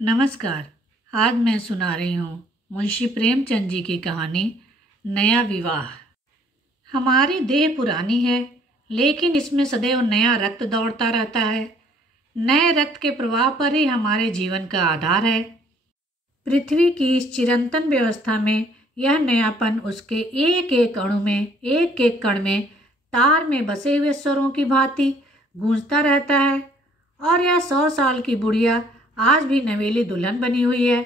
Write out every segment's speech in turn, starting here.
नमस्कार। आज मैं सुना रही हूँ मुंशी प्रेमचंद जी की कहानी नया विवाह। हमारी देह पुरानी है, लेकिन इसमें सदैव नया रक्त दौड़ता रहता है। नए रक्त के प्रवाह पर ही हमारे जीवन का आधार है। पृथ्वी की इस चिरंतन व्यवस्था में यह नयापन उसके एक एक अणु में, एक एक कण में, तार में बसे हुए स्वरों की भांति गूंजता रहता है। और यह 100 साल की बुढ़िया आज भी नवेली दुल्हन बनी हुई है।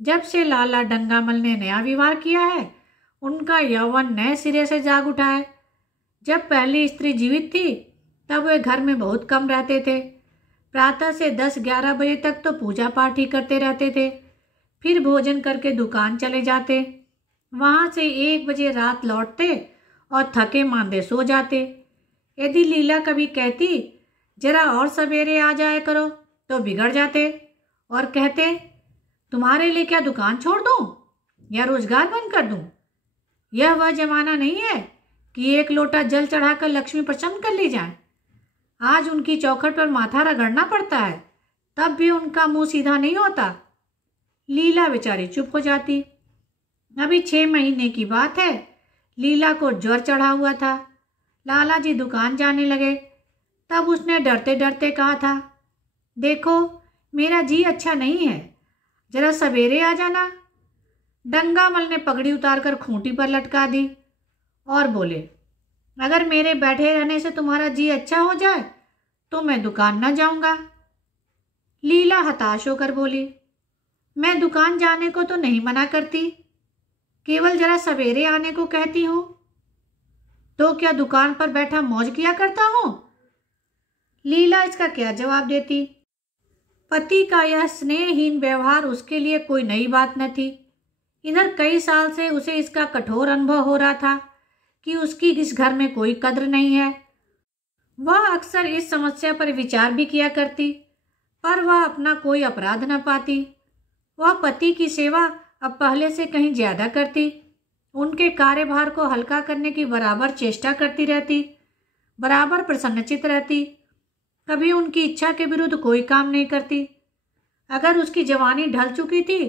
जब से लाला डंगामल ने नया विवाह किया है, उनका यौवन नए सिरे से जाग उठा है। जब पहली स्त्री जीवित थी, तब वे घर में बहुत कम रहते थे। प्रातः से 10-11 बजे तक तो पूजा पाठ ही करते रहते थे। फिर भोजन करके दुकान चले जाते। वहां से 1 बजे रात लौटते और थके मांदे सो जाते। यदि लीला कभी कहती, जरा और सवेरे आ जाया करो, तो बिगड़ जाते और कहते, तुम्हारे लिए क्या दुकान छोड़ दूं या रोजगार बंद कर दूं? यह वह जमाना नहीं है कि एक लोटा जल चढ़ाकर लक्ष्मी प्रसन्न कर ली जाए। आज उनकी चौखट पर माथा रगड़ना पड़ता है, तब भी उनका मुंह सीधा नहीं होता। लीला बेचारी चुप हो जाती। अभी 6 महीने की बात है। लीला को ज्वर चढ़ा हुआ था। लाला जी दुकान जाने लगे। तब उसने डरते डरते कहा था, देखो मेरा जी अच्छा नहीं है, जरा सवेरे आ जाना। डंगामल ने पगड़ी उतारकर खूंटी पर लटका दी और बोले, अगर मेरे बैठे रहने से तुम्हारा जी अच्छा हो जाए तो मैं दुकान न जाऊंगा। लीला हताश होकर बोली, मैं दुकान जाने को तो नहीं मना करती, केवल जरा सवेरे आने को कहती हूं। तो क्या दुकान पर बैठा मौज किया करता हूं? लीला इसका क्या जवाब देती? पति का यह स्नेहहीन व्यवहार उसके लिए कोई नई बात न थी। इधर कई साल से उसे इसका कठोर अनुभव हो रहा था कि उसकी इस घर में कोई कद्र नहीं है। वह अक्सर इस समस्या पर विचार भी किया करती, पर वह अपना कोई अपराध न पाती। वह पति की सेवा अब पहले से कहीं ज्यादा करती। उनके कार्यभार को हल्का करने की बराबर चेष्टा करती रहती, बराबर प्रसन्नचित रहती। कभी उनकी इच्छा के विरुद्ध कोई काम नहीं करती। अगर उसकी जवानी ढल चुकी थी,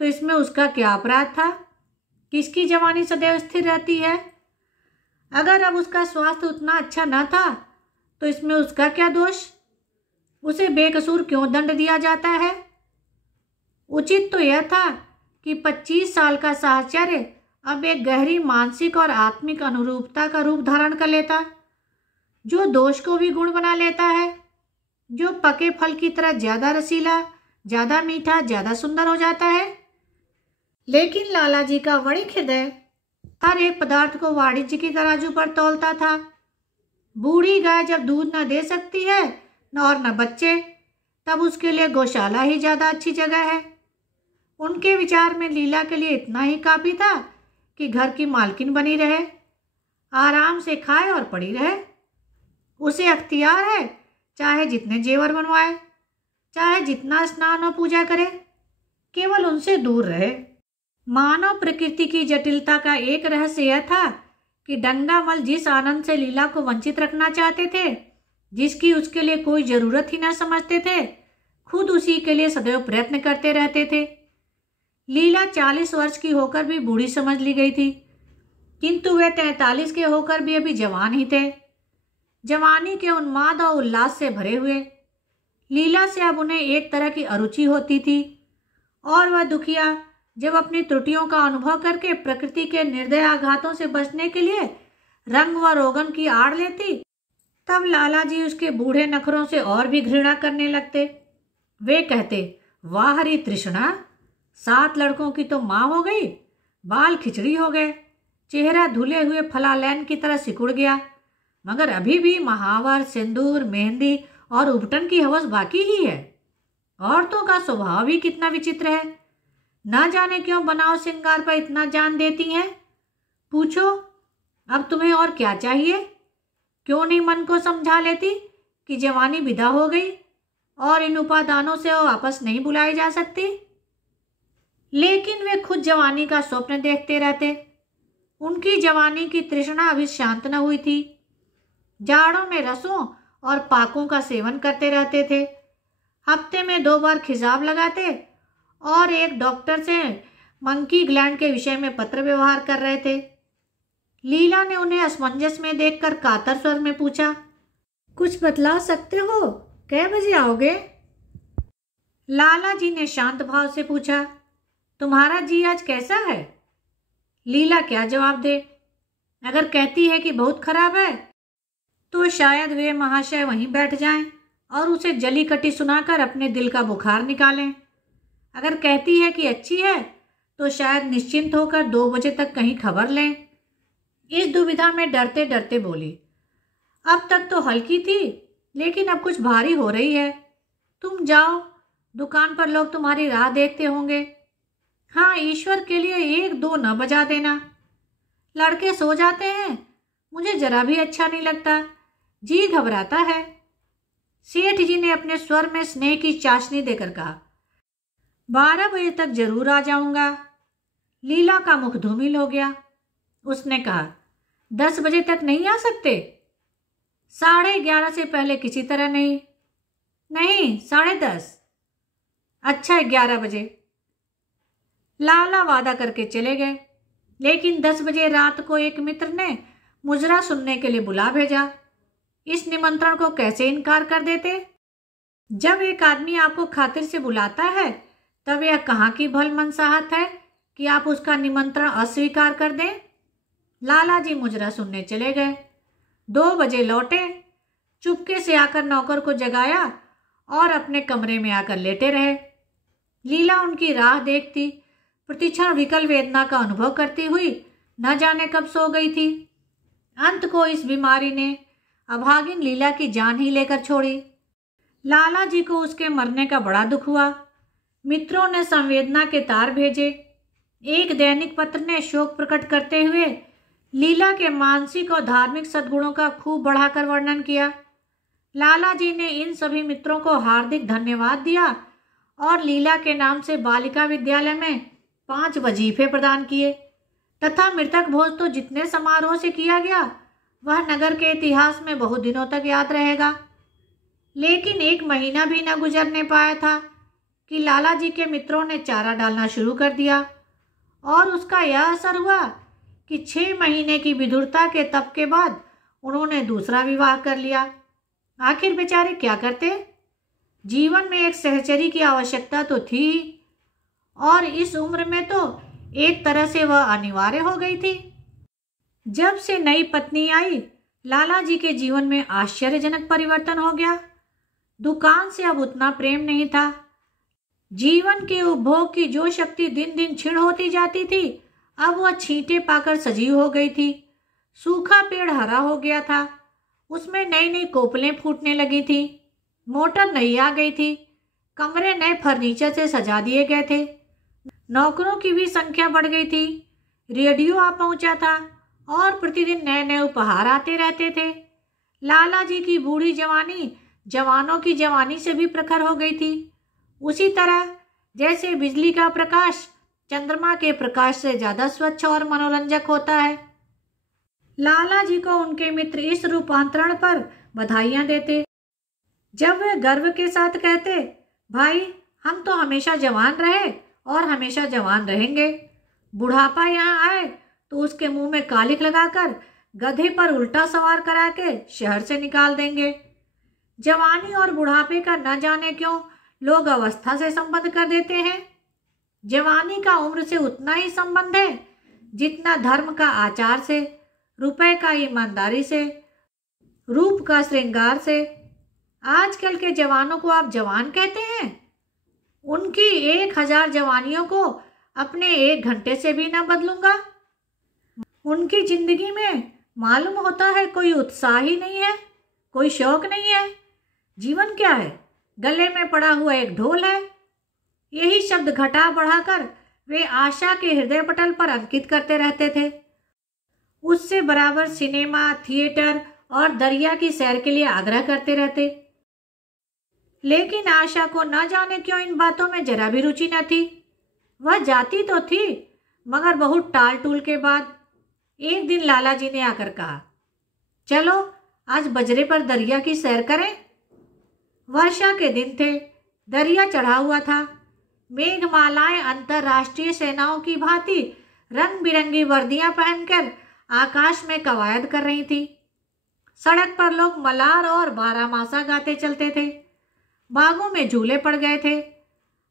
तो इसमें उसका क्या अपराध था? किसकी जवानी सदैव स्थिर रहती है? अगर अब उसका स्वास्थ्य उतना अच्छा न था, तो इसमें उसका क्या दोष? उसे बेकसूर क्यों दंड दिया जाता है? उचित तो यह था कि 25 साल का साहचर्य अब एक गहरी मानसिक और आत्मिक अनुरूपता का रूप धारण कर लेता, जो दोष को भी गुण बना लेता है, जो पके फल की तरह ज्यादा रसीला, ज्यादा मीठा, ज्यादा सुंदर हो जाता है। लेकिन लाला जी का वणिक हृदय हर एक पदार्थ को वाणिज्य की तराजू पर तौलता था। बूढ़ी गाय जब दूध न दे सकती है न और न बच्चे, तब उसके लिए गौशाला ही ज्यादा अच्छी जगह है। उनके विचार में लीला के लिए इतना ही काफी था कि घर की मालकिन बनी रहे, आराम से खाए और पड़ी रहे। उसे अख्तियार है, चाहे जितने जेवर बनवाए, चाहे जितना स्नान और पूजा करे, केवल उनसे दूर रहे। मानव प्रकृति की जटिलता का एक रहस्य यह था कि डंगामल जिस आनंद से लीला को वंचित रखना चाहते थे, जिसकी उसके लिए कोई जरूरत ही न समझते थे, खुद उसी के लिए सदैव प्रयत्न करते रहते थे। लीला 40 वर्ष की होकर भी बूढ़ी समझ ली गई थी, किंतु वे 43 के होकर भी अभी जवान ही थे, जवानी के उन्माद और उल्लास से भरे हुए। लीला से अब उन्हें एक तरह की अरुचि होती थी, और वह दुखिया जब अपनी त्रुटियों का अनुभव करके प्रकृति के निर्दय आघातों से बचने के लिए रंग व रोगन की आड़ लेती, तब लाला जी उसके बूढ़े नखरों से और भी घृणा करने लगते। वे कहते, वाह हरी तृष्णा, 7 लड़कों की तो माँ हो गई, बाल खिचड़ी हो गए, चेहरा धुले हुए फलालैन की तरह सिकुड़ गया, मगर अभी भी महावर, सिंदूर, मेहंदी और उबटन की हवस बाकी ही है। औरतों का स्वभाव भी कितना विचित्र है, ना जाने क्यों बनाव श्रृंगार पर इतना जान देती हैं। पूछो, अब तुम्हें और क्या चाहिए? क्यों नहीं मन को समझा लेती कि जवानी विदा हो गई और इन उपादानों से वो वापस नहीं बुलाई जा सकती? लेकिन वे खुद जवानी का स्वप्न देखते रहते। उनकी जवानी की तृष्णा अभी शांत न हुई थी। जाड़ों में रसों और पाकों का सेवन करते रहते थे। हफ्ते में 2 बार खिजाब लगाते और एक डॉक्टर से मंकी ग्लैंड के विषय में पत्र व्यवहार कर रहे थे। लीला ने उन्हें असमंजस में देखकर कातर स्वर में पूछा, कुछ बतला सकते हो? कै बजे आओगे? लाला जी ने शांत भाव से पूछा, तुम्हारा जी आज कैसा है? लीला क्या जवाब दे? अगर कहती है कि बहुत खराब है तो शायद वे महाशय वहीं बैठ जाएं और उसे जली कटी सुनाकर अपने दिल का बुखार निकालें। अगर कहती है कि अच्छी है तो शायद निश्चिंत होकर 2 बजे तक कहीं खबर लें। इस दुविधा में डरते डरते बोली, अब तक तो हल्की थी लेकिन अब कुछ भारी हो रही है। तुम जाओ, दुकान पर लोग तुम्हारी राह देखते होंगे। हाँ, ईश्वर के लिए 1-2 न बजा देना। लड़के सो जाते हैं, मुझे जरा भी अच्छा नहीं लगता, जी घबराता है। सेठ जी ने अपने स्वर में स्नेह की चाशनी देकर कहा, 12 बजे तक जरूर आ जाऊंगा। लीला का मुख धूमिल हो गया। उसने कहा, 10 बजे तक नहीं आ सकते? 11:30 से पहले किसी तरह नहीं। नहीं, 10:30। अच्छा, 11 बजे। लाला वादा करके चले गए, लेकिन 10 बजे रात को एक मित्र ने मुजरा सुनने के लिए बुला भेजा। इस निमंत्रण को कैसे इनकार कर देते? जब एक आदमी आपको खातिर से बुलाता है तब यह कहाँ की भल मनसाहत है कि आप उसका निमंत्रण अस्वीकार कर दें। लाला जी मुजरा सुनने चले गए। 2 बजे लौटे। चुपके से आकर नौकर को जगाया और अपने कमरे में आकर लेटे रहे। लीला उनकी राह देखती, प्रतिक्षण विकल वेदना का अनुभव करती हुई न जाने कब सो गई थी। अंत को इस बीमारी ने अभागिन लीला की जान ही लेकर छोड़ी। लाला जी को उसके मरने का बड़ा दुख हुआ। मित्रों ने संवेदना के तार भेजे। एक दैनिक पत्र ने शोक प्रकट करते हुए लीला के मानसिक और धार्मिक सद्गुणों का खूब बढ़ाकर वर्णन किया। लाला जी ने इन सभी मित्रों को हार्दिक धन्यवाद दिया और लीला के नाम से बालिका विद्यालय में 5 वजीफे प्रदान किए तथा मृतक भोज तो जितने समारोह से किया गया वह नगर के इतिहास में बहुत दिनों तक याद रहेगा। लेकिन 1 महीना भी न गुजरने पाया था कि लाला जी के मित्रों ने चारा डालना शुरू कर दिया और उसका यह असर हुआ कि 6 महीने की विधुरता के तप के बाद उन्होंने दूसरा विवाह कर लिया। आखिर बेचारे क्या करते? जीवन में एक सहचरी की आवश्यकता तो थी और इस उम्र में तो एक तरह से वह अनिवार्य हो गई थी। जब से नई पत्नी आई, लाला जी के जीवन में आश्चर्यजनक परिवर्तन हो गया। दुकान से अब उतना प्रेम नहीं था। जीवन के उपभोग की जो शक्ति दिन दिन क्षीण होती जाती थी, अब वह छींटे पाकर सजीव हो गई थी। सूखा पेड़ हरा हो गया था, उसमें नई नई कोपलें फूटने लगी थी। मोटर नई आ गई थी, कमरे नए फर्नीचर से सजा दिए गए थे। नौकरों की भी संख्या बढ़ गई थी। रेडियो आ पहुंचा था और प्रतिदिन नए नए उपहार आते रहते थे। लाला जी की बूढ़ी जवानी जवानों की जवानी से भी प्रखर हो गई थी। उसी तरह जैसे बिजली का प्रकाश चंद्रमा के प्रकाश से ज्यादा स्वच्छ और मनोरंजक होता है। लाला जी को उनके मित्र इस रूपांतरण पर बधाइयां देते। जब वे गर्व के साथ कहते, भाई हम तो हमेशा जवान रहे और हमेशा जवान रहेंगे, बुढ़ापा यहाँ आए तो उसके मुंह में कालिख लगाकर गधे पर उल्टा सवार करा के शहर से निकाल देंगे। जवानी और बुढ़ापे का न जाने क्यों लोग अवस्था से संबंध कर देते हैं। जवानी का उम्र से उतना ही संबंध है जितना धर्म का आचार से, रुपए का ईमानदारी से, रूप का श्रृंगार से। आजकल के जवानों को आप जवान कहते हैं? उनकी 1000 जवानियों को अपने 1 घंटे से भी ना बदलूंगा। उनकी जिंदगी में मालूम होता है कोई उत्साह ही नहीं है, कोई शौक नहीं है। जीवन क्या है? गले में पड़ा हुआ एक ढोल है। यही शब्द घटा बढ़ाकर वे आशा के हृदय पटल पर अंकित करते रहते थे। उससे बराबर सिनेमा, थिएटर और दरिया की सैर के लिए आग्रह करते रहते। लेकिन आशा को न जाने क्यों इन बातों में जरा भी रुचि न थी। वह जाती तो थी मगर बहुत टाल टूल के बाद। एक दिन लाला जी ने आकर कहा, चलो आज बजरे पर दरिया की सैर करें। वर्षा के दिन थे, दरिया चढ़ा हुआ था। मेघमालाएं अंतरराष्ट्रीय सेनाओं की भांति रंग बिरंगी वर्दियां पहनकर आकाश में कवायद कर रही थी। सड़क पर लोग मलार और बारामासा गाते चलते थे। बागों में झूले पड़ गए थे।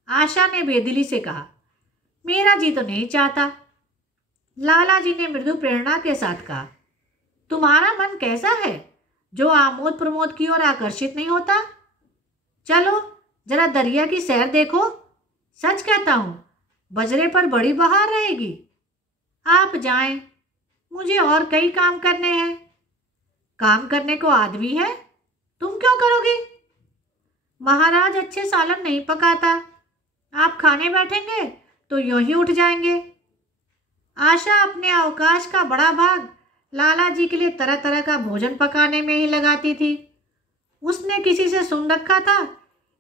आशा ने बेदिली से कहा, मेरा जी तो नहीं चाहता। लाला जी ने मृदु प्रेरणा के साथ कहा, तुम्हारा मन कैसा है जो आमोद प्रमोद की ओर आकर्षित नहीं होता? चलो जरा दरिया की सैर देखो। सच कहता हूं, बजरे पर बड़ी बहार रहेगी। आप जाएं, मुझे और कई काम करने हैं। काम करने को आदमी है, तुम क्यों करोगी? महाराज अच्छे सालन नहीं पकाता, आप खाने बैठेंगे तो यूं ही उठ जाएंगे। आशा अपने अवकाश का बड़ा भाग लाला जी के लिए तरह तरह का भोजन पकाने में ही लगाती थी। उसने किसी से सुन रखा था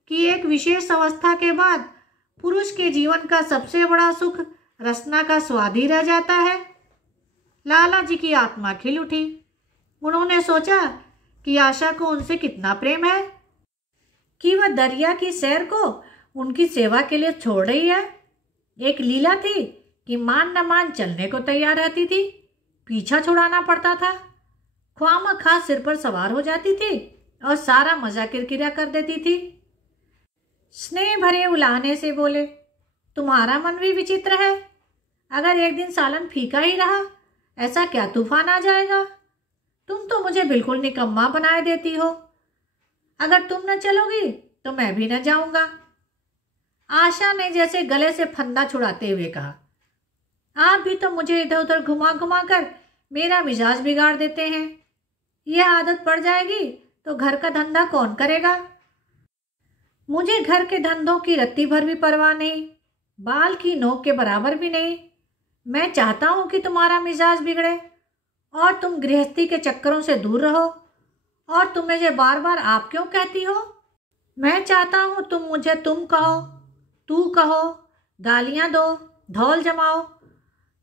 कि एक विशेष अवस्था के बाद पुरुष के जीवन का सबसे बड़ा सुख रसना का स्वाद ही रह जाता है। लाला जी की आत्मा खिल उठी। उन्होंने सोचा कि आशा को उनसे कितना प्रेम है कि वह दरिया की सैर को उनकी सेवा के लिए छोड़ रही है। एक लीला थी कि मान न मान चलने को तैयार रहती थी, पीछा छुड़ाना पड़ता था, ख्वामखा सिर पर सवार हो जाती थी और सारा मजा किरकिरा कर देती थी। स्नेह भरे उलाहने से बोले, तुम्हारा मन भी विचित्र है। अगर एक दिन सालन फीका ही रहा, ऐसा क्या तूफान आ जाएगा? तुम तो मुझे बिल्कुल निकम्मा बनाए देती हो। अगर तुम न चलोगी तो मैं भी न जाऊंगा। आशा ने जैसे गले से फंदा छुड़ाते हुए कहा, आप भी तो मुझे इधर उधर घुमा घुमा कर मेरा मिजाज बिगाड़ देते हैं। यह आदत पड़ जाएगी तो घर का धंधा कौन करेगा? मुझे घर के धंधों की रत्ती भर भी परवाह नहीं, बाल की नोक के बराबर भी नहीं। मैं चाहता हूं कि तुम्हारा मिजाज बिगड़े और तुम गृहस्थी के चक्करों से दूर रहो। और तुम मुझे बार बार आप क्यों कहती हो? मैं चाहता हूं तुम मुझे तुम कहो, तू कहो, गालियां दो, धौल जमाओ।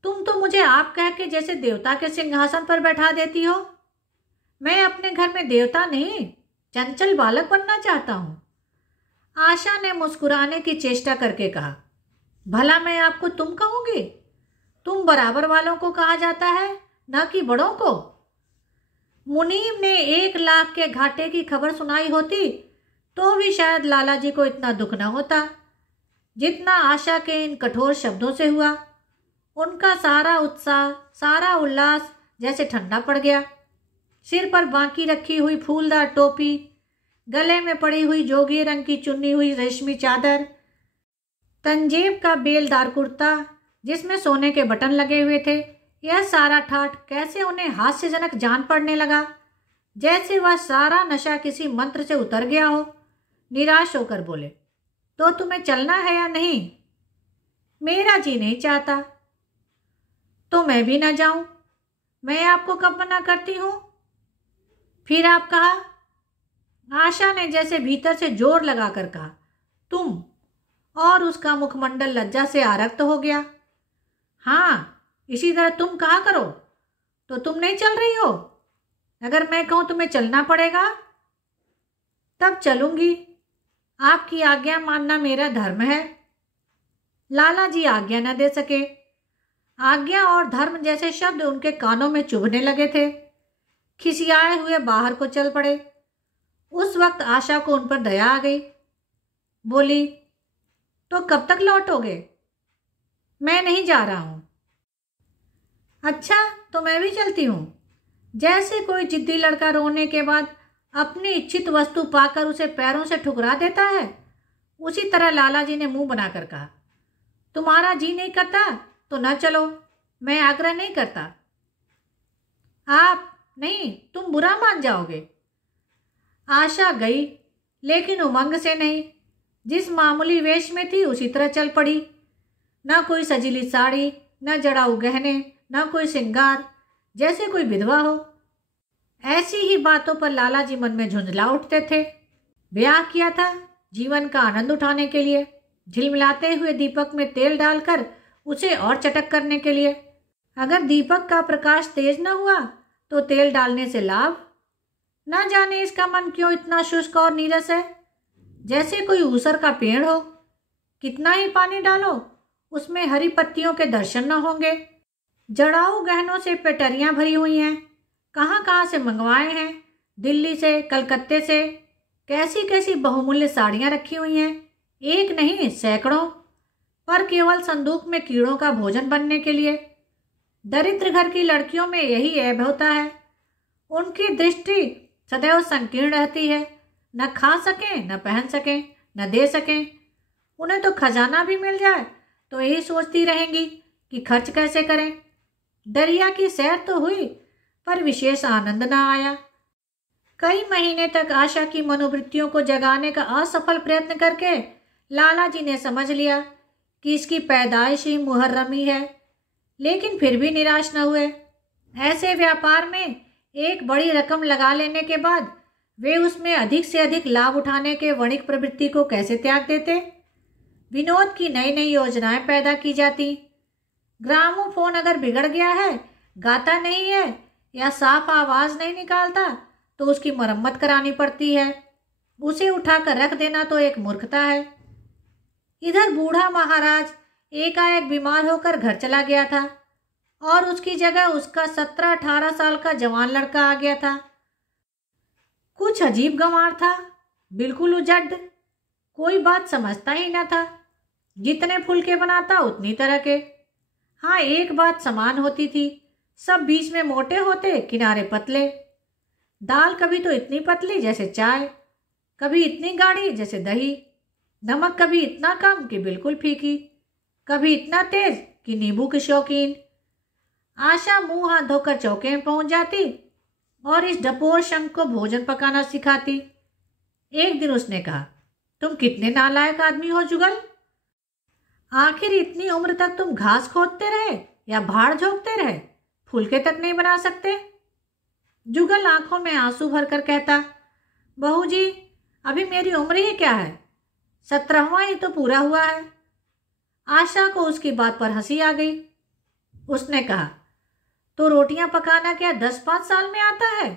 तुम तो मुझे आप कह के जैसे देवता के सिंहासन पर बैठा देती हो। मैं अपने घर में देवता नहीं, चंचल बालक बनना चाहता हूं। आशा ने मुस्कुराने की चेष्टा करके कहा, भला मैं आपको तुम कहूंगी? तुम बराबर वालों को कहा जाता है, न कि बड़ों को। मुनीम ने 1 लाख के घाटे की खबर सुनाई होती तो भी शायद लाला जी को इतना दुख न होता जितना आशा के इन कठोर शब्दों से हुआ। उनका सारा उत्साह, सारा उल्लास जैसे ठंडा पड़ गया। सिर पर बांकी रखी हुई फूलदार टोपी, गले में पड़ी हुई जोगी रंग की चुन्नी हुई रेशमी चादर, तंजेब का बेलदार कुर्ता जिसमें सोने के बटन लगे हुए थे, यह सारा ठाठ कैसे उन्हें हास्यजनक जान पड़ने लगा, जैसे वह सारा नशा किसी मंत्र से उतर गया हो। निराश होकर बोले, तो तुम्हें चलना है या नहीं? मेरा जी नहीं चाहता। तो मैं भी ना जाऊं। मैं आपको कब मना करती हूं? फिर आप कहा। आशा ने जैसे भीतर से जोर लगाकर कहा, तुम, और उसका मुखमंडल लज्जा से आरक्त हो गया। हाँ, इसी तरह तुम कहा करो। तो तुम नहीं चल रही हो? अगर मैं कहूं तुम्हें चलना पड़ेगा तब चलूंगी। आपकी आज्ञा मानना मेरा धर्म है। लाला जी आज्ञा न दे सके। आज्ञा और धर्म जैसे शब्द उनके कानों में चुभने लगे थे। खिसियाए हुए बाहर को चल पड़े। उस वक्त आशा को उन पर दया आ गई। बोली, तो कब तक लौटोगे? मैं नहीं जा रहा हूं। अच्छा, तो मैं भी चलती हूं। जैसे कोई जिद्दी लड़का रोने के बाद अपनी इच्छित वस्तु पाकर उसे पैरों से ठुकरा देता है, उसी तरह लाला जी ने मुंह बनाकर कहा, तुम्हारा जी नहीं करता तो न चलो, मैं आग्रह नहीं करता। आप नहीं, तुम बुरा मान जाओगे। आशा गई, लेकिन उमंग से नहीं। जिस मामूली वेश में थी उसी तरह चल पड़ी। न कोई सजीली साड़ी, न जड़ाऊ गहने, न कोई श्रृंगार, जैसे कोई विधवा हो। ऐसी ही बातों पर लाला जी मन में झुंझला उठते थे। ब्याह किया था जीवन का आनंद उठाने के लिए, झिलमिलाते हुए दीपक में तेल डालकर उसे और चटक करने के लिए। अगर दीपक का प्रकाश तेज न हुआ तो तेल डालने से लाभ। न जाने इसका मन क्यों इतना शुष्क और नीरस है। जैसे कोई ऊसर का पेड़ हो। कितना ही पानी डालो उसमें हरी पत्तियों के दर्शन न होंगे। जड़ाऊ गहनों से पेटरियां भरी हुई हैं। कहाँ कहाँ से मंगवाए हैं, दिल्ली से, कलकत्ते से। कैसी कैसी बहुमूल्य साड़ियां रखी हुई हैं, एक नहीं सैकड़ों, पर केवल संदूक में कीड़ों का भोजन बनने के लिए। दरिद्र घर की लड़कियों में यही ऐब होता है, उनकी दृष्टि सदैव संकीर्ण रहती है। न खा सकें, न पहन सकें, न दे सकें। उन्हें तो खजाना भी मिल जाए तो यही सोचती रहेंगी कि खर्च कैसे करें। दरिया की सैर तो हुई पर विशेष आनंद न आया। कई महीने तक आशा की मनोवृत्तियों को जगाने का असफल प्रयत्न करके लाला जी ने समझ लिया कि इसकी पैदाइश ही मुहर्रमी है, लेकिन फिर भी निराश न हुए। ऐसे व्यापार में एक बड़ी रकम लगा लेने के बाद वे उसमें अधिक से अधिक लाभ उठाने के वणिक प्रवृत्ति को कैसे त्याग देते। विनोद की नई नई योजनाएं पैदा की जाती। ग्रामोफोन अगर बिगड़ गया है, गाता नहीं है या साफ आवाज नहीं निकालता तो उसकी मरम्मत करानी पड़ती है। उसे उठाकर रख देना तो एक मूर्खता है। इधर बूढ़ा महाराज एकाएक बीमार होकर घर चला गया था और उसकी जगह उसका 17-18 साल का जवान लड़का आ गया था। कुछ अजीब गंवार था, बिल्कुल उजड्ड, कोई बात समझता ही न था। जितने फुलके बनाता उतनी तरह के। हाँ, एक बात समान होती थी, सब बीच में मोटे होते, किनारे पतले। दाल कभी तो इतनी पतली जैसे चाय, कभी इतनी गाढ़ी जैसे दही। नमक कभी इतना कम कि बिल्कुल फीकी, कभी इतना तेज कि नींबू की शौकीन। आशा मुंह हाथ धोकर चौके में पहुंच जाती और इस डपोर शंख को भोजन पकाना सिखाती। एक दिन उसने कहा, तुम कितने नालायक आदमी हो जुगल। आखिर इतनी उम्र तक तुम घास खोदते रहे या भाड़ झोंकते रहे, फुलके तक नहीं बना सकते। जुगल आंखों में आंसू भरकर कहता, बहू जी अभी मेरी उम्र ही क्या है, 17वां ही तो पूरा हुआ है। आशा को उसकी बात पर हंसी आ गई। उसने कहा, तो रोटियां पकाना क्या 10-5 साल में आता है?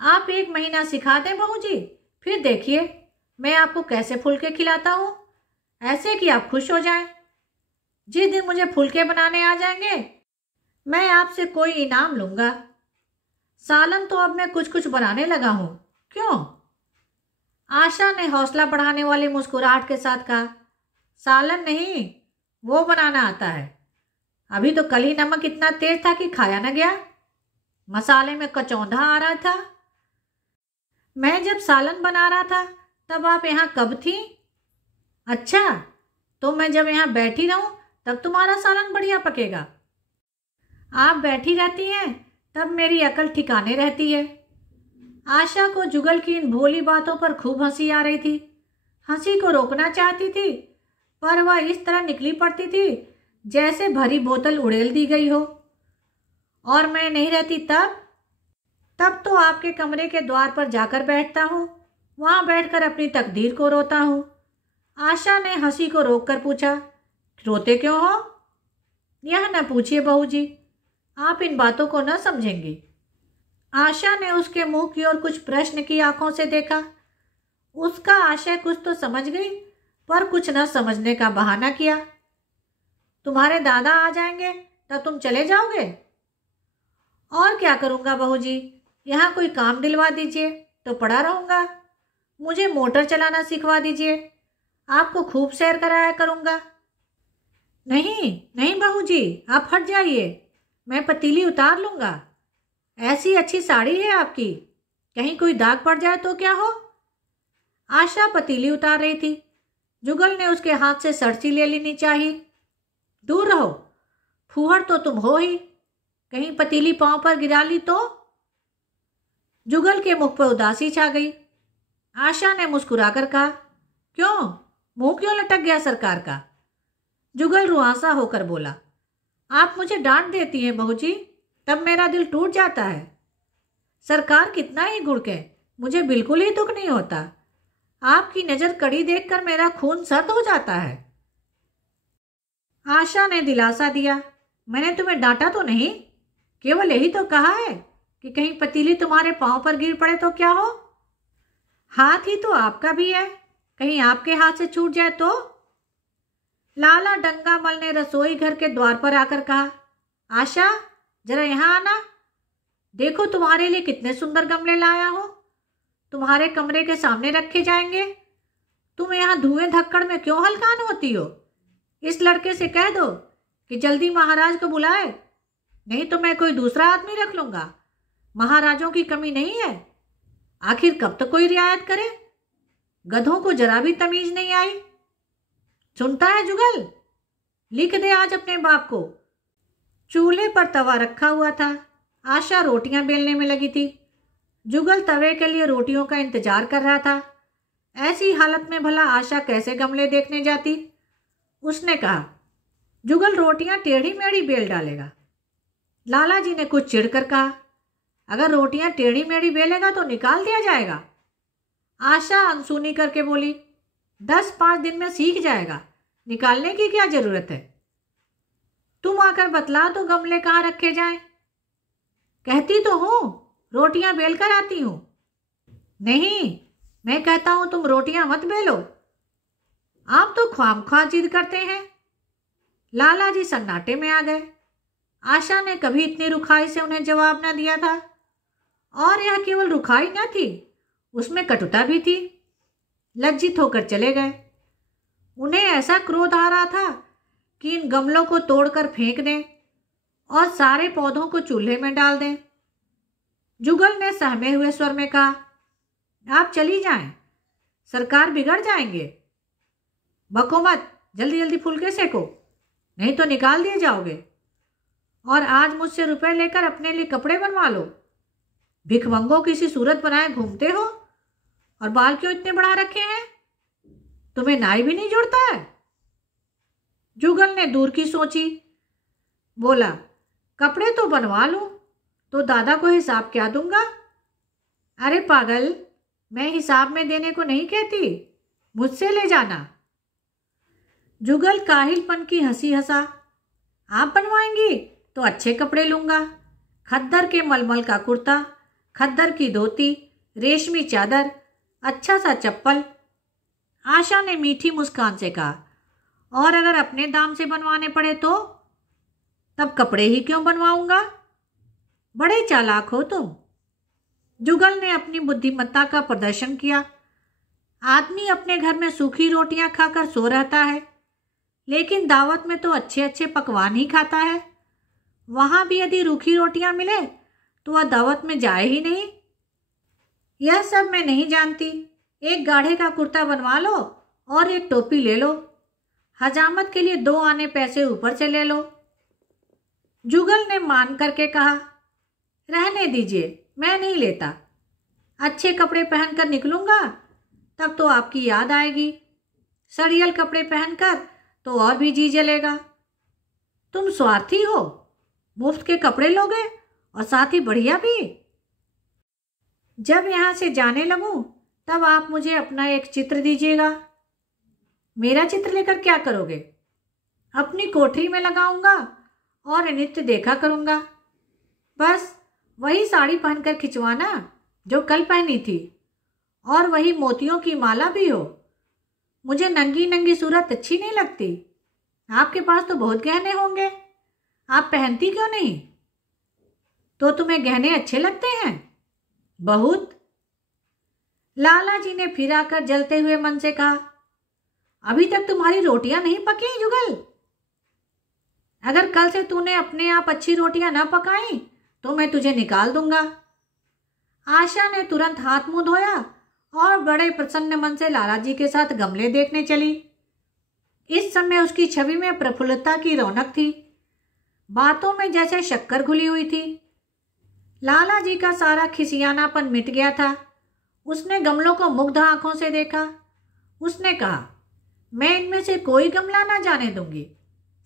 आप 1 महीना सिखा दें बहू जी, फिर देखिए मैं आपको कैसे फुलके खिलाता हूं, ऐसे कि आप खुश हो जाएं। जिस दिन मुझे फुलके बनाने आ जाएंगे मैं आपसे कोई इनाम लूंगा। सालन तो अब मैं कुछ कुछ बनाने लगा हूं। क्यों? आशा ने हौसला बढ़ाने वाली मुस्कुराहट के साथ कहा, सालन नहीं, वो बनाना आता है। अभी तो कल ही नमक इतना तेज था कि खाया न गया, मसाले में कचौंधा आ रहा था। मैं जब सालन बना रहा था तब आप यहाँ कब थी? अच्छा, तो मैं जब यहाँ बैठी रहूं तब तुम्हारा सालन बढ़िया पकेगा। आप बैठी रहती हैं तब मेरी अकल ठिकाने रहती है। आशा को जुगल की इन भोली बातों पर खूब हंसी आ रही थी। हंसी को रोकना चाहती थी पर वह इस तरह निकली पड़ती थी जैसे भरी बोतल उड़ेल दी गई हो। और मैं नहीं रहती तब तो आपके कमरे के द्वार पर जाकर बैठता हूँ, वहां बैठकर अपनी तकदीर को रोता हूँ। आशा ने हंसी को रोककर पूछा, रोते क्यों हो? यह न पूछिए बहू जी, आप इन बातों को न समझेंगी। आशा ने उसके मुंह की ओर कुछ प्रश्न की आंखों से देखा। उसका आशय कुछ तो समझ गई पर कुछ न समझने का बहाना किया। तुम्हारे दादा आ जाएंगे तब तुम चले जाओगे? और क्या करूंगा बहू जी, यहाँ कोई काम दिलवा दीजिए तो पड़ा रहूंगा। मुझे मोटर चलाना सिखवा दीजिए, आपको खूब सैर कराया करूंगा। नहीं नहीं बहू जी, आप हट जाइए, मैं पतीली उतार लूंगा। ऐसी अच्छी साड़ी है आपकी, कहीं कोई दाग पड़ जाए तो क्या हो? आशा पतीली उतार रही थी। जुगल ने उसके हाथ से सड़सी ले लेनी चाहिए। दूर रहो, फूहड़ तो तुम हो ही, कहीं पतीली पांव पर गिरा ली तो? जुगल के मुख पर उदासी छा गई। आशा ने मुस्कुराकर कहा, क्यों, मुंह क्यों लटक गया सरकार का? जुगल रुआंसा होकर बोला, आप मुझे डांट देती हैं बहू जी, तब मेरा दिल टूट जाता है। सरकार कितना ही घुड़के, मुझे बिल्कुल ही दुख नहीं होता। आपकी नजर कड़ी देखकर मेरा खून सर्द हो जाता है। आशा ने दिलासा दिया, मैंने तुम्हें डांटा तो नहीं, केवल यही तो कहा है कि कहीं पतीली तुम्हारे पांव पर गिर पड़े तो क्या हो? हाथ ही तो आपका भी है, कहीं आपके हाथ से छूट जाए तो। लाला डंगामल ने रसोई घर के द्वार पर आकर कहा, आशा जरा यहाँ आना। देखो तुम्हारे लिए कितने सुंदर गमले लाया हूं, तुम्हारे कमरे के सामने रखे जाएंगे। तुम यहाँ धुएं धक्कड़ में क्यों हलकान होती हो? इस लड़के से कह दो कि जल्दी महाराज को बुलाए, नहीं तो मैं कोई दूसरा आदमी रख लूंगा। महाराजों की कमी नहीं है, आखिर कब तक कोई रियायत करे? गधों को जरा भी तमीज नहीं आई। सुनता है जुगल? लिख दे आज अपने बाप को। चूल्हे पर तवा रखा हुआ था, आशा रोटियां बेलने में लगी थी। जुगल तवे के लिए रोटियों का इंतजार कर रहा था। ऐसी हालत में भला आशा कैसे गमले देखने जाती? उसने कहा, जुगल रोटियां टेढ़ी मेढ़ी बेल डालेगा। लाला जी ने कुछ चिढ़कर कहा, अगर रोटियां टेढ़ी मेढ़ी बेलेगा तो निकाल दिया जाएगा। आशा अनसुनी करके बोली, 10-5 दिन में सीख जाएगा, निकालने की क्या जरूरत है? तुम आकर बतला दो गमले कहाँ रखे जाएं। कहती तो हूं रोटियां बेल कर आती हूं। नहीं, मैं कहता हूं तुम रोटियां मत बेलो। आप तो ख्वामख्वाह जिद करते हैं। लाला जी सन्नाटे में आ गए। आशा ने कभी इतनी रुखाई से उन्हें जवाब न दिया था, और यह केवल रुखाई न थी, उसमें कटुता भी थी। लज्जित होकर चले गए। उन्हें ऐसा क्रोध आ रहा था कि इन गमलों को तोड़कर फेंक दें और सारे पौधों को चूल्हे में डाल दें। जुगल ने सहमे हुए स्वर में कहा, आप चली जाएं, सरकार बिगड़ जाएंगे। बको मत, जल्दी जल्दी फुलके सेको, नहीं तो निकाल दिए जाओगे। और आज मुझसे रुपए लेकर अपने लिए कपड़े बनवा लो। भिखमंगो किसी सूरत बनाए घूमते हो, और बाल क्यों इतने बढ़ा रखे हैं? तुम्हें नाई भी नहीं जुड़ता है? जुगल ने दूर की सोची, बोला, कपड़े तो बनवा लूं तो दादा को हिसाब क्या दूंगा? अरे पागल, मैं हिसाब में देने को नहीं कहती, मुझसे ले जाना। जुगल काहिलपन की हंसी हंसा, आप बनवाएंगी तो अच्छे कपड़े लूंगा, खद्दर के मलमल का कुर्ता, खद्दर की धोती, रेशमी चादर, अच्छा सा चप्पल। आशा ने मीठी मुस्कान से कहा, और अगर अपने दाम से बनवाने पड़े तो? तब कपड़े ही क्यों बनवाऊंगा? बड़े चालाक हो तुम। जुगल ने अपनी बुद्धिमत्ता का प्रदर्शन किया। आदमी अपने घर में सूखी रोटियां खाकर सो रहता है, लेकिन दावत में तो अच्छे अच्छे पकवान ही खाता है। वहां भी यदि रूखी रोटियां मिले तो वह दावत में जाए ही नहीं। यह सब मैं नहीं जानती। एक गाढ़े का कुर्ता बनवा लो और एक टोपी ले लो। हजामत के लिए 2 आने पैसे ऊपर से ले लो। जुगल ने मान करके कहा, रहने दीजिए, मैं नहीं लेता। अच्छे कपड़े पहनकर निकलूंगा तब तो आपकी याद आएगी, सड़ियल कपड़े पहनकर तो और भी जी जलेगा। तुम स्वार्थी हो, मुफ्त के कपड़े लोगे और साथ ही बढ़िया भी। जब यहां से जाने लगूं तब आप मुझे अपना एक चित्र दीजिएगा। मेरा चित्र लेकर क्या करोगे? अपनी कोठरी में लगाऊंगा और नृत्य देखा करूंगा। बस वही साड़ी पहनकर खिंचवाना जो कल पहनी थी, और वही मोतियों की माला भी हो। मुझे नंगी नंगी सूरत अच्छी नहीं लगती। आपके पास तो बहुत गहने होंगे, आप पहनती क्यों नहीं? तो तुम्हें गहने अच्छे लगते हैं? बहुत। लाला जी ने फिर आकर जलते हुए मन से कहा, अभी तक तुम्हारी रोटियां नहीं पकी जुगल। अगर कल से तूने अपने आप अच्छी रोटियां ना पकाई तो मैं तुझे निकाल दूंगा। आशा ने तुरंत हाथ मुंह धोया और बड़े प्रसन्न मन से लाला जी के साथ गमले देखने चली। इस समय उसकी छवि में प्रफुल्लता की रौनक थी, बातों में जैसे शक्कर घुली हुई थी। लाला जी का सारा खिसियानापन मिट गया था। उसने गमलों को मुग्ध आंखों से देखा। उसने कहा, मैं इनमें से कोई गमला ना जाने दूंगी,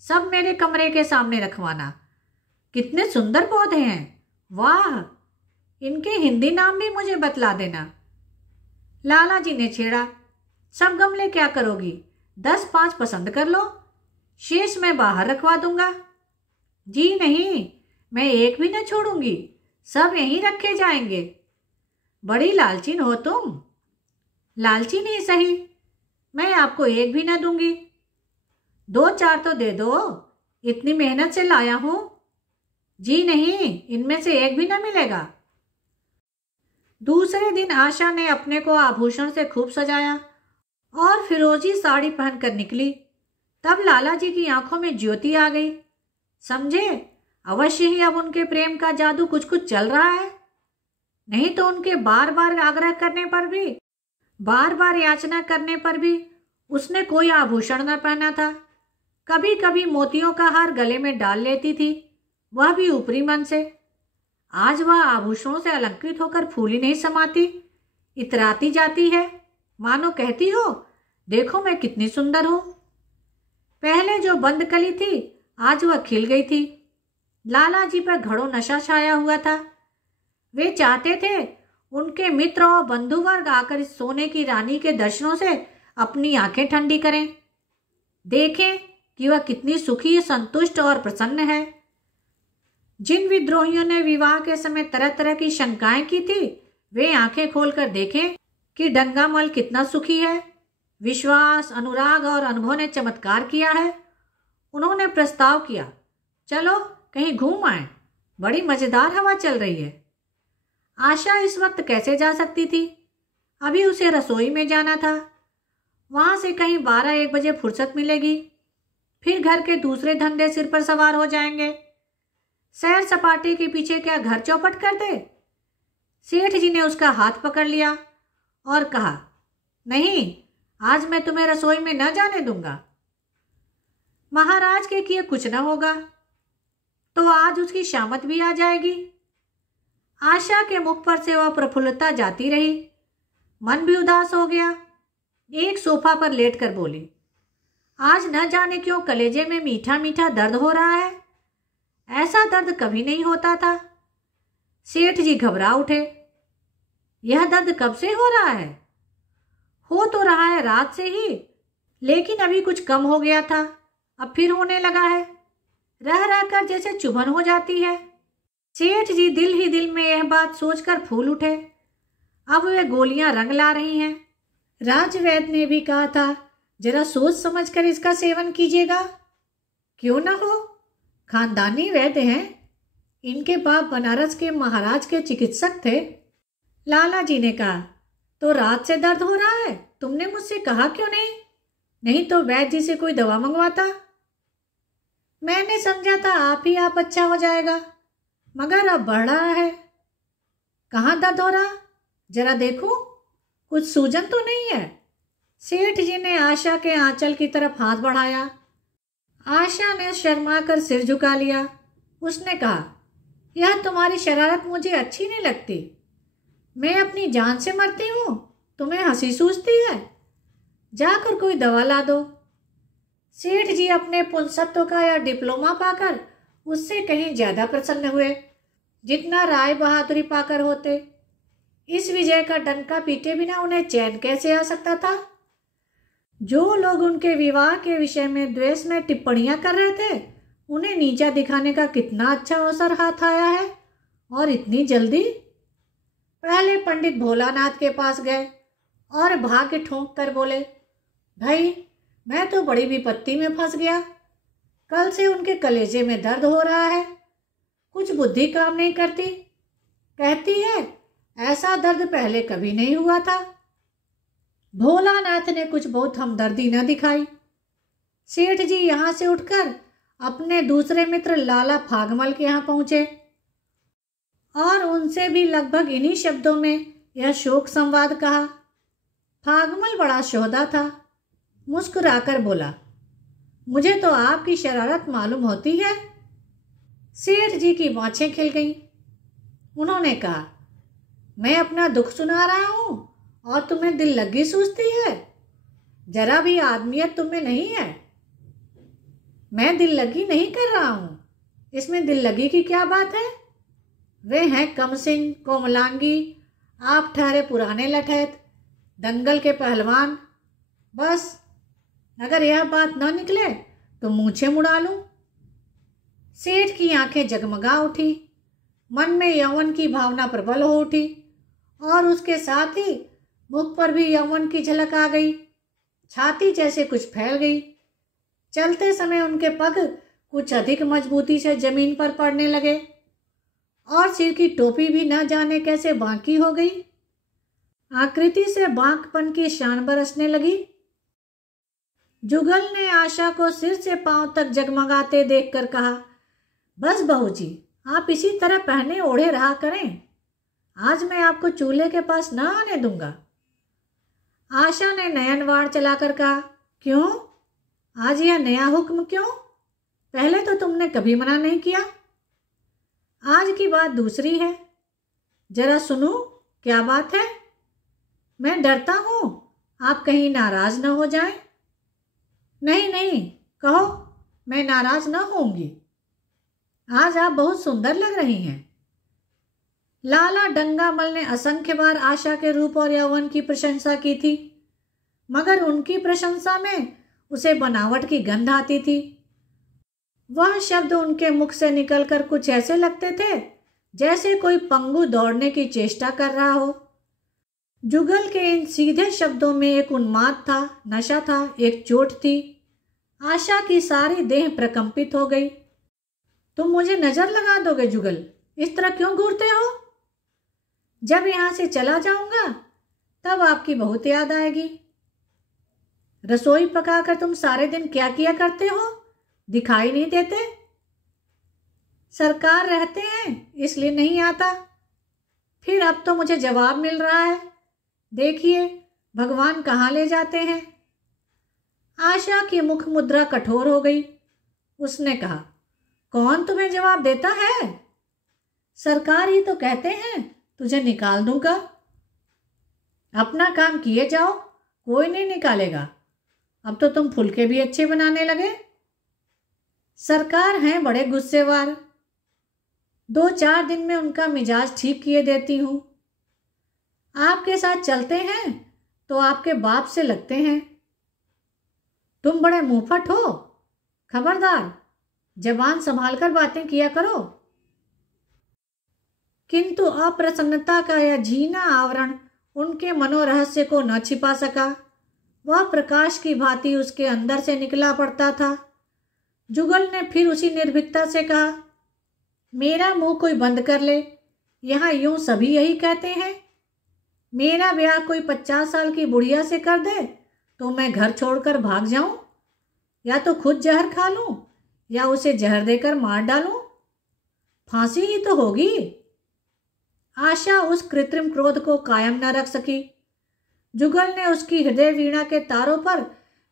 सब मेरे कमरे के सामने रखवाना। कितने सुंदर पौधे हैं, वाह! इनके हिंदी नाम भी मुझे बतला देना। लाला जी ने छेड़ा, सब गमले क्या करोगी? 10-5 पसंद कर लो, शेष मैं बाहर रखवा दूंगा। जी नहीं, मैं एक भी न छोड़ूंगी, सब यहीं रखे जाएंगे। बड़ी लालचीन हो तुम। लालची नहीं सही, मैं आपको एक भी ना दूंगी। 2-4 तो दे दो, इतनी मेहनत से लाया हूं। जी नहीं, इनमें से एक भी ना मिलेगा। दूसरे दिन आशा ने अपने को आभूषण से खूब सजाया और फिरोजी साड़ी पहनकर निकली। तब लाला जी की आंखों में ज्योति आ गई। समझे, अवश्य ही अब उनके प्रेम का जादू कुछ कुछ चल रहा है। नहीं तो उनके बार बार आग्रह करने पर भी, बार बार याचना करने पर भी उसने कोई आभूषण न पहना था। कभी कभी मोतियों का हार गले में डाल लेती थी, वह भी ऊपरी मन से। आज वह आभूषणों से अलंकृत होकर फूली नहीं समाती, इतराती जाती है, मानो कहती हो, देखो मैं कितनी सुंदर हूं। पहले जो बंद कली थी, आज वह खिल गई थी। लाला जी पर घड़ों नशा छाया हुआ था। वे चाहते थे उनके मित्र और बंधुवर्ग आकर इस सोने की रानी के दर्शनों से अपनी आंखें ठंडी करें, देखें कि वह कितनी सुखी, संतुष्ट और प्रसन्न है। जिन विद्रोहियों ने विवाह के समय तरह तरह की शंकाएं की थी, वे आंखें खोलकर देखें कि डंगामल कितना सुखी है। विश्वास, अनुराग और अनुभव ने चमत्कार किया है। उन्होंने प्रस्ताव किया, चलो कहीं घूम आए, बड़ी मजेदार हवा चल रही है। आशा इस वक्त कैसे जा सकती थी? अभी उसे रसोई में जाना था। वहां से कहीं 12-1 बजे फुर्सत मिलेगी, फिर घर के दूसरे धंधे सिर पर सवार हो जाएंगे। सैर सपाटे के पीछे क्या घर चौपट कर दे? सेठ जी ने उसका हाथ पकड़ लिया और कहा, नहीं, आज मैं तुम्हें रसोई में न जाने दूंगा। महाराज के किए कुछ न होगा तो आज उसकी शामत भी आ जाएगी। आशा के मुख पर से वह प्रफुल्लता जाती रही। मन भी उदास हो गया। एक सोफा पर लेटकर बोली, आज न जाने क्यों कलेजे में मीठा मीठा दर्द हो रहा है। ऐसा दर्द कभी नहीं होता था। सेठ जी घबरा उठे। यह दर्द कब से हो रहा है? हो तो रहा है रात से ही, लेकिन अभी कुछ कम हो गया था, अब फिर होने लगा है। रह रहकर जैसे चुभन हो जाती है। सेठ जी दिल ही दिल में यह बात सोचकर फूल उठे। अब वे गोलियां रंग ला रही हैं। राजवैद्य ने भी कहा था, जरा सोच समझकर इसका सेवन कीजिएगा। क्यों ना हो, खानदानी वैद्य हैं। इनके बाप बनारस के महाराज के चिकित्सक थे। लाला जी ने कहा, तो रात से दर्द हो रहा है, तुमने मुझसे कहा क्यों नहीं? नहीं तो वैद्य जी से कोई दवा मंगवाता। मैंने समझा था आप अच्छा हो जाएगा, मगर अब बढ़ रहा है। कहाँ दर्द हो रहा, जरा देखो, कुछ सूजन तो नहीं है? सेठ जी ने आशा के आंचल की तरफ हाथ बढ़ाया। आशा ने शर्मा कर सिर झुका लिया। उसने कहा, यह तुम्हारी शरारत मुझे अच्छी नहीं लगती। मैं अपनी जान से मरती हूँ, तुम्हें हंसी सूझती है? जाकर कोई दवा ला दो। सेठ जी अपने पुंसत्व का यह डिप्लोमा पाकर उससे कहीं ज्यादा प्रसन्न हुए, जितना राय बहादुरी पाकर होते। इस विजय का डंका पीटे बिना उन्हें चैन कैसे आ सकता था? जो लोग उनके विवाह के विषय में द्वेष में टिप्पणियां कर रहे थे, उन्हें नीचा दिखाने का कितना अच्छा अवसर हाथ आया है, और इतनी जल्दी। पहले पंडित भोलानाथ के पास गए और भाग्य ठोंक कर बोले, भाई मैं तो बड़ी विपत्ति में फंस गया। कल से उनके कलेजे में दर्द हो रहा है, कुछ बुद्धि काम नहीं करती। कहती है ऐसा दर्द पहले कभी नहीं हुआ था। भोलानाथ ने कुछ बहुत हमदर्दी न दिखाई। सेठ जी यहाँ से उठकर अपने दूसरे मित्र लाला फागमल के यहाँ पहुंचे और उनसे भी लगभग इन्हीं शब्दों में यह शोक संवाद कहा। फागमल बड़ा शोधा था, मुस्कुराकर बोला, मुझे तो आपकी शरारत मालूम होती है। सेठ जी की बाँछें खिल गईं। उन्होंने कहा, मैं अपना दुख सुना रहा हूं और तुम्हें दिल लगी सूझती है? जरा भी आदमियत तुम्हें नहीं है। मैं दिल लगी नहीं कर रहा हूं, इसमें दिल लगी की क्या बात है? वे हैं कमसिन, कोमलांगी, आप ठहरे पुराने लठैत, दंगल के पहलवान। बस अगर यह बात न निकले तो मूछें मुड़ा लूं। सेठ की आंखें जगमगा उठी। मन में यौवन की भावना प्रबल हो उठी और उसके साथ ही मुख पर भी यौवन की झलक आ गई। छाती जैसे कुछ फैल गई। चलते समय उनके पग कुछ अधिक मजबूती से जमीन पर पड़ने लगे और सिर की टोपी भी न जाने कैसे बांकी हो गई। आकृति से बांकपन की शान बरसने लगी। जुगल ने आशा को सिर से पांव तक जगमगाते देखकर कहा, बस बहू जी, आप इसी तरह पहने ओढ़े रहा करें। आज मैं आपको चूल्हे के पास न आने दूंगा। आशा ने नयनवाड़ चलाकर कहा, क्यों? आज यह नया हुक्म क्यों? पहले तो तुमने कभी मना नहीं किया। आज की बात दूसरी है। जरा सुनो, क्या बात है? मैं डरता हूं आप कहीं नाराज न हो जाएं। नहीं नहीं, कहो, मैं नाराज न होंगी। आज आप बहुत सुंदर लग रही हैं। लाला डंगामल ने असंख्य बार आशा के रूप और यौवन की प्रशंसा की थी, मगर उनकी प्रशंसा में उसे बनावट की गंध आती थी। वह शब्द उनके मुख से निकलकर कुछ ऐसे लगते थे जैसे कोई पंगु दौड़ने की चेष्टा कर रहा हो। जुगल के इन सीधे शब्दों में एक उन्माद था, नशा था, एक चोट थी। आशा की सारी देह प्रकंपित हो गई। तुम मुझे नजर लगा दोगे जुगल? इस तरह क्यों घूरते हो? जब यहां से चला जाऊंगा तब आपकी बहुत याद आएगी। रसोई पकाकर तुम सारे दिन क्या किया करते हो? दिखाई नहीं देते? सरकार रहते हैं इसलिए नहीं आता। फिर अब तो मुझे जवाब मिल रहा है। देखिए भगवान कहाँ ले जाते हैं। आशा की मुख मुद्रा कठोर हो गई। उसने कहा, कौन तुम्हें जवाब देता है? सरकार ही तो कहते हैं तुझे निकाल दूंगा। अपना काम किए जाओ, कोई नहीं निकालेगा। अब तो तुम फुलके भी अच्छे बनाने लगे। सरकार हैं बड़े गुस्सेवार। 2-4 दिन में उनका मिजाज ठीक किए देती हूं। आपके साथ चलते हैं तो आपके बाप से लगते हैं। तुम बड़े मुंहफट हो। खबरदार, जबान संभाल कर बातें किया करो। किंतु अप्रसन्नता का यह झीना आवरण उनके मनोरहस्य को न छिपा सका। वह प्रकाश की भांति उसके अंदर से निकला पड़ता था। जुगल ने फिर उसी निर्भीकता से कहा, मेरा मुंह कोई बंद कर ले। यहाँ यूं सभी यही कहते हैं। मेरा ब्याह कोई 50 साल की बुढ़िया से कर दे तो मैं घर छोड़कर भाग जाऊं, या तो खुद जहर खा लूं या उसे जहर देकर मार डालूं। फांसी ही तो होगी। आशा उस कृत्रिम क्रोध को कायम न रख सकी। जुगल ने उसकी हृदय वीणा के तारों पर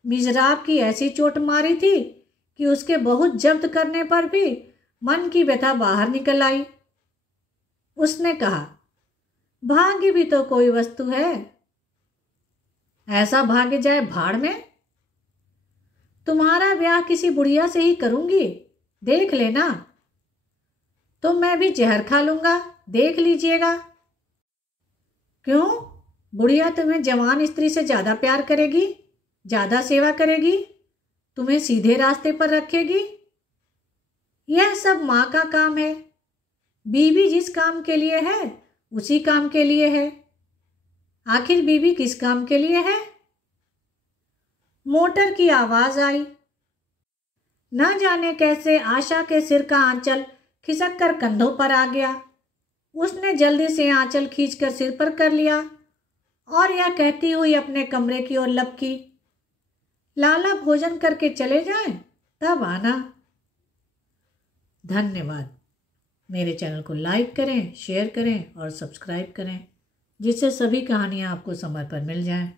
मिजराब की ऐसी चोट मारी थी कि उसके बहुत जब्त करने पर भी मन की व्यथा बाहर निकल आई। उसने कहा, भाग्य भी तो कोई वस्तु है। ऐसा भाग्य जाए भाड़ में। तुम्हारा ब्याह किसी बुढ़िया से ही करूंगी, देख लेना। तो मैं भी जहर खा लूंगा, देख लीजिएगा। क्यों? बुढ़िया तुम्हें जवान स्त्री से ज्यादा प्यार करेगी, ज्यादा सेवा करेगी, तुम्हें सीधे रास्ते पर रखेगी। यह सब माँ का काम है। बीवी जिस काम के लिए है उसी काम के लिए है। आखिर बीवी किस काम के लिए है? मोटर की आवाज आई। न जाने कैसे आशा के सिर का आंचल खिसक कर कंधों पर आ गया। उसने जल्दी से आंचल खींचकर सिर पर कर लिया और यह कहती हुई अपने कमरे की ओर लपकी, लाला भोजन करके चले जाएं, तब आना। धन्यवाद। मेरे चैनल को लाइक करें, शेयर करें और सब्सक्राइब करें, जिससे सभी कहानियाँ आपको समय पर मिल जाएं।